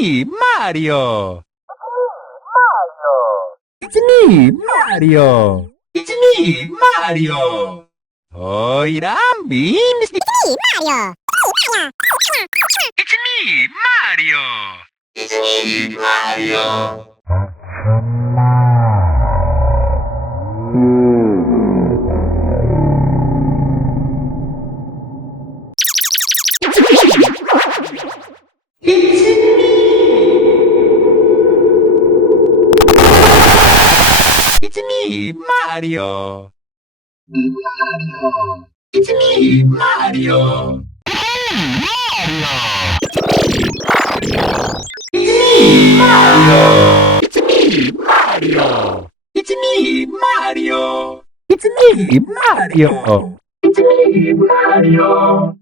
me, Mario. It's me, Mario. It's me, Mario. Hoy Rambin. It's me, Mario. It's me, Mario. It's me, Mario. It's me, Mario. It's me, Mario. Mario. It's me, Mario. It's me, Mario. It's me, Mario. It's me, Mario.